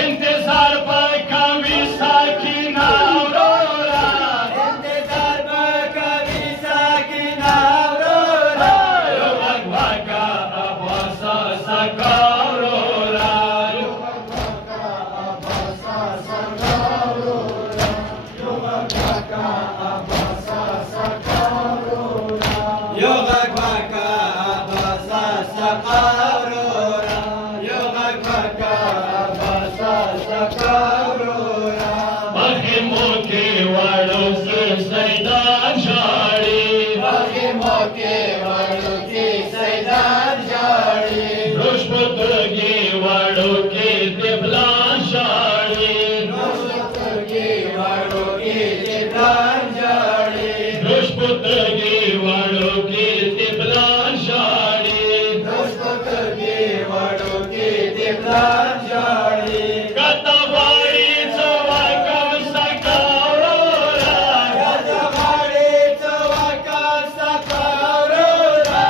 انتظار پکوي ساکینه ورورا انتظار پکوي ساکینه ورورا یو غږ وکړه عباسه سکه ورورا یو غږ وکړه عباسه سکه ورورا یو غږ وکړه عباسه سکه ورورا یو غږ وکړه عباسه سکه ورورا یو غږ وکړه عباسه سکه ورورا مخیمو کې وړو سیدان ژاړي مخیمو کې وړو کې سیدان ژاړي روش پترګي وړو کې دبلان ژاړي روش پترګي وړو کې دبلان ژاړي روش پترګي وړو کې دبلان ژاړي روش پترګي وړو کې دبلان ژاړي کته غواړي څه ورکړم سکه ورورا کته غواړي څه ورکړم سکه ورورا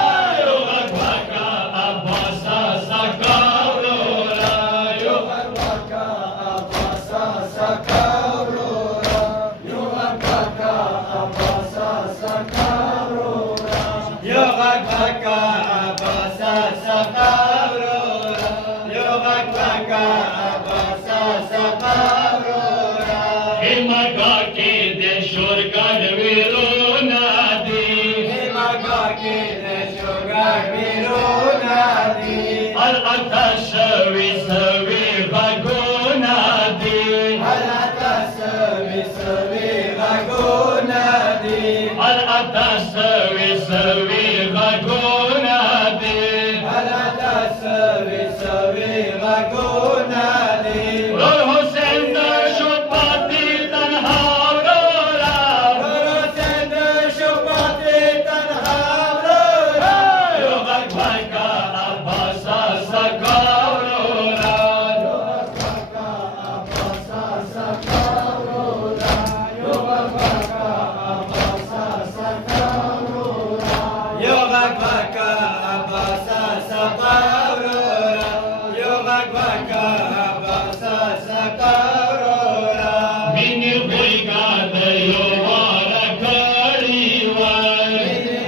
یو غږ وکړه عباسه سکه ورورا یو غږ وکړه عباسه سکه ورورا یو غږ وکړه عباسه سکه ورورا یو غږ وکړه عباسه سکه ورورا یو غږ وکړه عباسه سکه ورورا همګه کې د شور ګډ ویرونه دي همګه کې د شوګر ویرونه دي العطا شوي سوي غږونه دي هلته سوي سوي غږونه دي العطا شوي سوي غږونه دي هلته سوي سوي غږونه دي ورور حسین د شو پاتې تنها ورورا ورته د شو پاتې تنها ورورا یو غږ وکړه عباسه سکه ورورا یو غږ وکړه عباسه سکه ورورا یو غږ وکړه عباسه سکه ورورا یو غږ وکړه عباسه سکه ورورا یو غږ وکړه عباسه سکه ورورا مینې غوږه د یو واره کړې وای مینې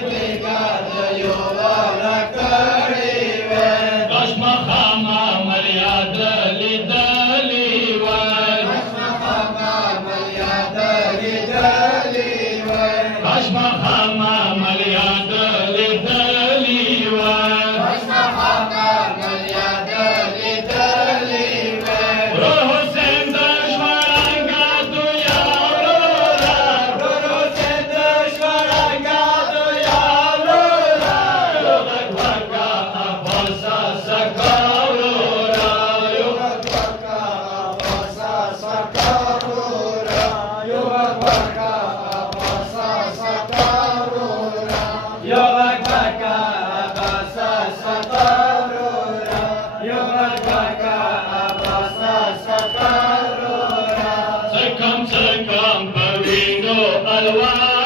غوږه د یو واره کړې وای کاش مخامه مریاد لیدلې وای کاش مخامه مریاد لیدلې وای ورور حسین د شورنګا دویا ورورا یو غږ وکړه عباسه سکه ورورا یو څه کم په وینو الوان